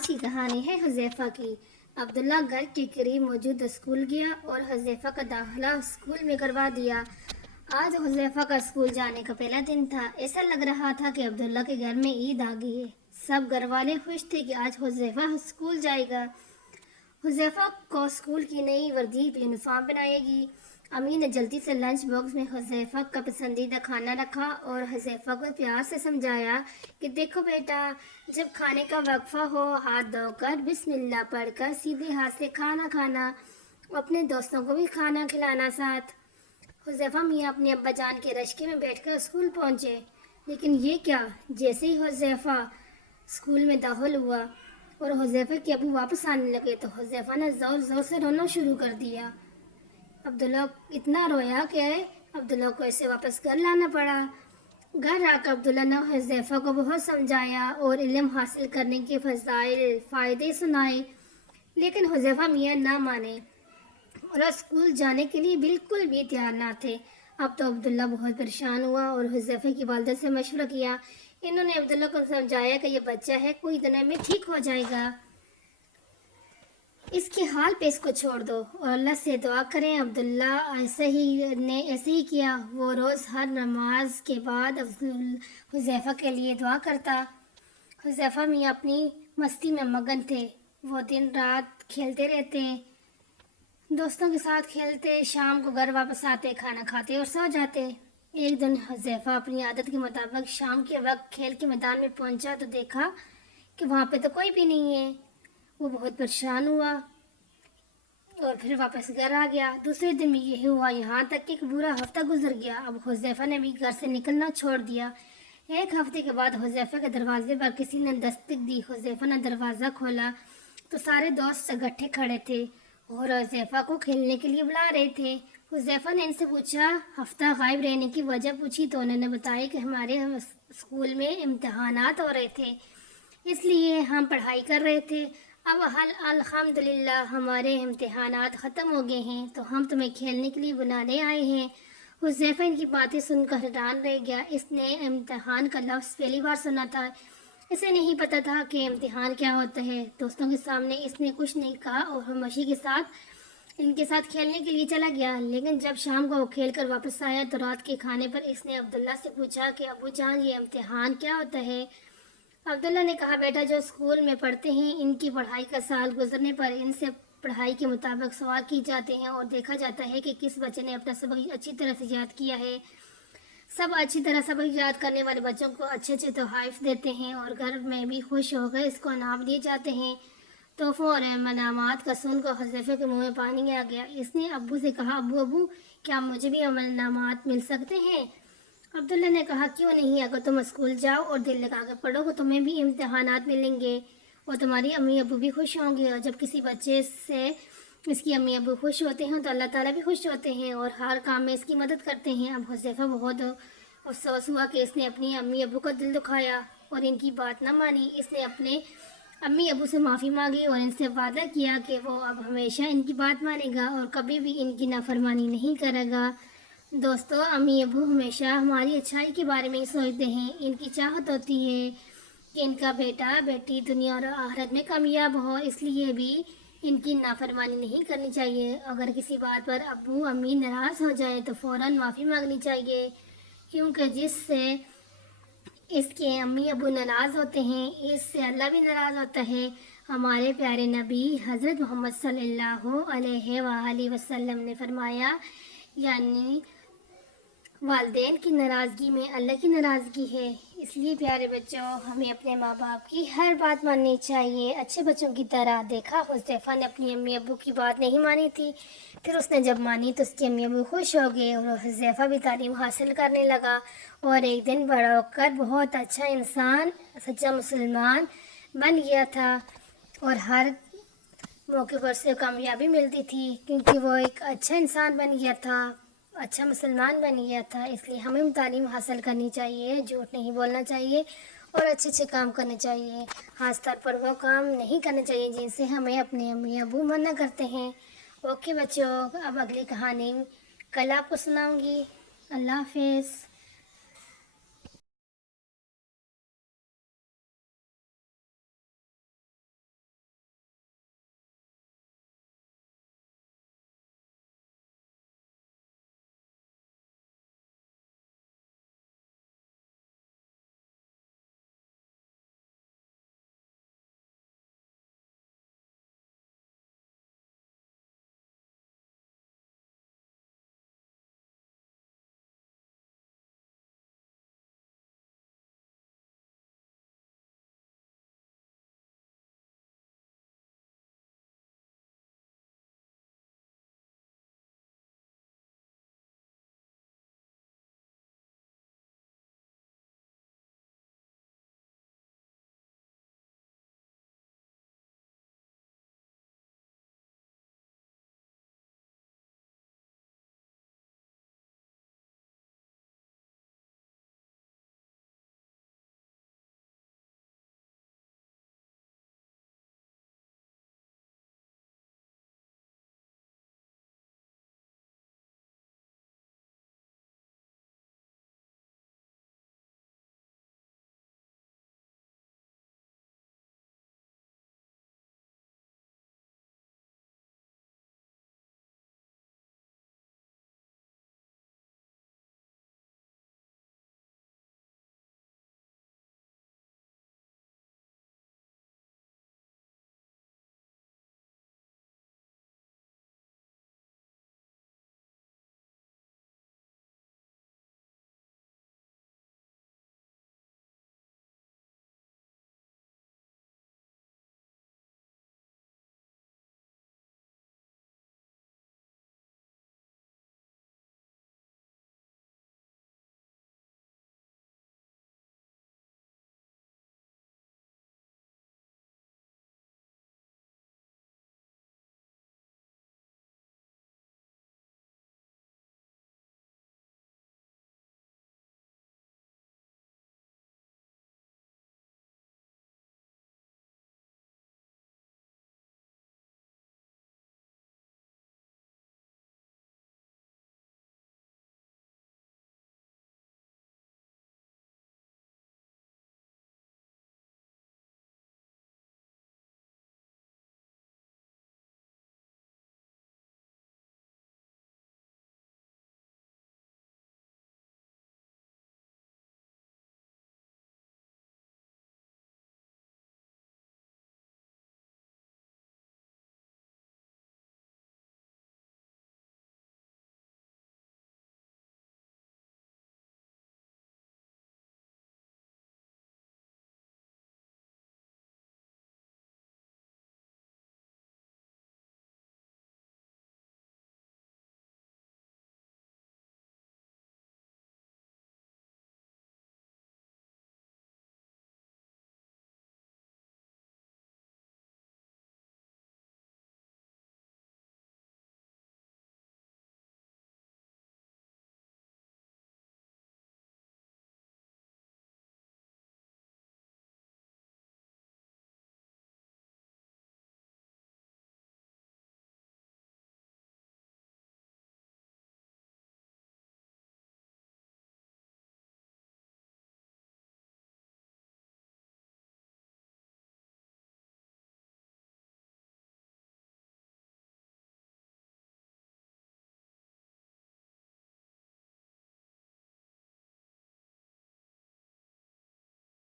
آج کی کہانی ہے حذیفہ کی۔ عبداللہ گھر کے قریب موجود اسکول گیا اور حذیفہ کا داخلہ اسکول میں کروا دیا۔ آج حذیفہ کا اسکول جانے کا پہلا دن تھا۔ ایسا لگ رہا تھا کہ عبداللہ کے گھر میں عید آ گئی ہے۔ سب گھر والے خوش تھے کہ آج حذیفہ اسکول جائے گا۔ حذیفہ کو اسکول کی نئی وردی یونیفارم بنائے گی۔ امی نے جلدی سے لنچ باکس میں حذیفہ کا پسندیدہ کھانا رکھا اور حذیفہ کو پیار سے سمجھایا کہ دیکھو بیٹا، جب کھانے کا وقفہ ہو ہاتھ دھو کر بسم اللہ پڑھ کر سیدھے ہاتھ سے کھانا کھانا، اپنے دوستوں کو بھی کھانا کھلانا ساتھ۔ حذیفہ میاں اپنے ابا جان کے رشکے میں بیٹھ کر اسکول پہنچے، لیکن یہ کیا، جیسے ہی حذیفہ اسکول میں داخل ہوا اور حذیفہ کے ابو واپس آنے لگے تو حذیفہ نے زور زور سے رونا شروع کر دیا۔ عبداللہ اتنا رویا کہ عبداللہ کو اسے واپس گھر لانا پڑا۔ گھر آ کر عبداللہ نے حذیفہ کو بہت سمجھایا اور علم حاصل کرنے کے فائدے سنائے، لیکن حذیفہ میاں نہ مانے اور اسکول جانے کے لیے بالکل بھی تیار نہ تھے۔ اب تو عبداللہ بہت پریشان ہوا اور حذیفہ کی والدہ سے مشورہ کیا۔ انہوں نے عبداللہ کو سمجھایا کہ یہ بچہ ہے، کوئی دنوں میں ٹھیک ہو جائے گا، اس کے حال پہ اس کو چھوڑ دو اور اللہ سے دعا کریں۔ عبداللہ ایسے ہی کیا۔ وہ روز ہر نماز کے بعد حذیفہ کے لیے دعا کرتا۔ حذیفہ میاں اپنی مستی میں مگن تھے۔ وہ دن رات کھیلتے رہتے، دوستوں کے ساتھ کھیلتے، شام کو گھر واپس آتے، کھانا کھاتے اور سو جاتے۔ ایک دن حذیفہ اپنی عادت کے مطابق شام کے وقت کھیل کے میدان میں پہنچا تو دیکھا کہ وہاں پہ تو کوئی بھی نہیں ہے۔ وہ بہت پریشان ہوا اور پھر واپس گھر آ گیا۔ دوسرے دن بھی یہی ہوا، یہاں تک کہ ایک برا ہفتہ گزر گیا۔ اب حذیفہ نے بھی گھر سے نکلنا چھوڑ دیا۔ ایک ہفتے کے بعد حذیفہ کے دروازے پر کسی نے دستک دی۔ حذیفہ نے دروازہ کھولا تو سارے دوست اکٹھے کھڑے تھے اور حذیفہ کو کھیلنے کے لیے بلا رہے تھے۔ حذیفہ نے ان سے پوچھا، ہفتہ غائب رہنے کی وجہ پوچھی تو انہوں نے بتایا کہ ہمارے اسکول میں امتحانات ہو رہے تھے، اس لیے ہم پڑھائی کر رہے تھے۔ اب الحمدللہ ہمارے امتحانات ختم ہو گئے ہیں تو ہم تمہیں کھیلنے کے لیے بلانے آئے ہیں۔ حذیفہ ان کی باتیں سن کر حیران رہ گیا۔ اس نے امتحان کا لفظ پہلی بار سنا تھا، اسے نہیں پتا تھا کہ امتحان کیا ہوتا ہے۔ دوستوں کے سامنے اس نے کچھ نہیں کہا اور خاموشی کے ساتھ ان کے ساتھ کھیلنے کے لیے چلا گیا۔ لیکن جب شام کو وہ کھیل کر واپس آیا تو رات کے کھانے پر اس نے عبداللہ سے پوچھا کہ ابو جان، یہ امتحان کیا ہوتا ہے؟ عبداللہ نے کہا، بیٹا، جو اسکول میں پڑھتے ہیں ان کی پڑھائی کا سال گزرنے پر ان سے پڑھائی کے مطابق سوال کی جاتے ہیں اور دیکھا جاتا ہے کہ کس بچے نے اپنا سبق اچھی طرح سے یاد کیا ہے۔ سب اچھی طرح سبق یاد کرنے والے بچوں کو اچھے اچھے تحائف دیتے ہیں اور گھر میں بھی خوش ہو کر اس کو انعام دیے جاتے ہیں۔ تحفوں اور انعامات کا سن کر حذیفہ کے منہ میں پانی آ گیا۔ اس نے ابو سے کہا، ابو کیا مجھے بھی انعامات مل سکتے ہیں؟ عبداللہ نے کہا، کیوں نہیں، اگر تم اسکول جاؤ اور دل لگا کر پڑھو تو تمہیں بھی امتحانات ملیں گے اور تمہاری امی ابو بھی خوش ہوں گے، اور جب کسی بچے سے اس کی امی ابو خوش ہوتے ہیں تو اللہ تعالیٰ بھی خوش ہوتے ہیں اور ہر کام میں اس کی مدد کرتے ہیں۔ اب حذیفہ بہت افسوس ہوا کہ اس نے اپنی امی ابو کا دل دکھایا اور ان کی بات نہ مانی۔ اس نے اپنے امی ابو سے معافی مانگی اور ان سے وعدہ کیا کہ وہ اب ہمیشہ ان کی بات مانے گا اور کبھی بھی ان کی نافرمانی نہیں کرے گا۔ دوستو، امی ابو ہمیشہ ہماری اچھائی کے بارے میں ہی سوچتے ہیں۔ ان کی چاہت ہوتی ہے کہ ان کا بیٹا بیٹی دنیا اور آخرت میں کامیاب ہو، اس لیے بھی ان کی نافرمانی نہیں کرنی چاہیے۔ اگر کسی بات پر ابو امی ناراض ہو جائیں تو فوراً معافی مانگنی چاہیے، کیونکہ جس سے اس کے امی ابو ناراض ہوتے ہیں اس سے اللہ بھی ناراض ہوتا ہے۔ ہمارے پیارے نبی حضرت محمد صلی اللہ علیہ وآلہ وسلم نے فرمایا، یعنی والدین کی ناراضگی میں اللہ کی ناراضگی ہے۔ اس لیے پیارے بچوں، ہمیں اپنے ماں باپ کی ہر بات ماننی چاہیے، اچھے بچوں کی طرح۔ دیکھا، حذیفہ نے اپنی امی ابو کی بات نہیں مانی تھی، پھر اس نے جب مانی تو اس کے امی ابو خوش ہو گئے اور حذیفہ بھی تعلیم حاصل کرنے لگا اور ایک دن بڑا ہو کر بہت اچھا انسان، سچا مسلمان بن گیا تھا اور ہر موقع پر اسے کامیابی ملتی تھی کیونکہ وہ ایک اچھا انسان بن گیا تھا، اچھا مسلمان بن گیا تھا۔ اس لیے ہمیں تعلیم حاصل کرنی چاہیے، جھوٹ نہیں بولنا چاہیے اور اچھے اچھے کام کرنے چاہیے۔ خاص طور پر وہ کام نہیں کرنے چاہیے جن سے ہمیں اپنے امی ابو منع کرتے ہیں۔ اوکے بچوں، اب اگلی کہانی کل آپ کو سناؤں گی۔ اللہ حافظ۔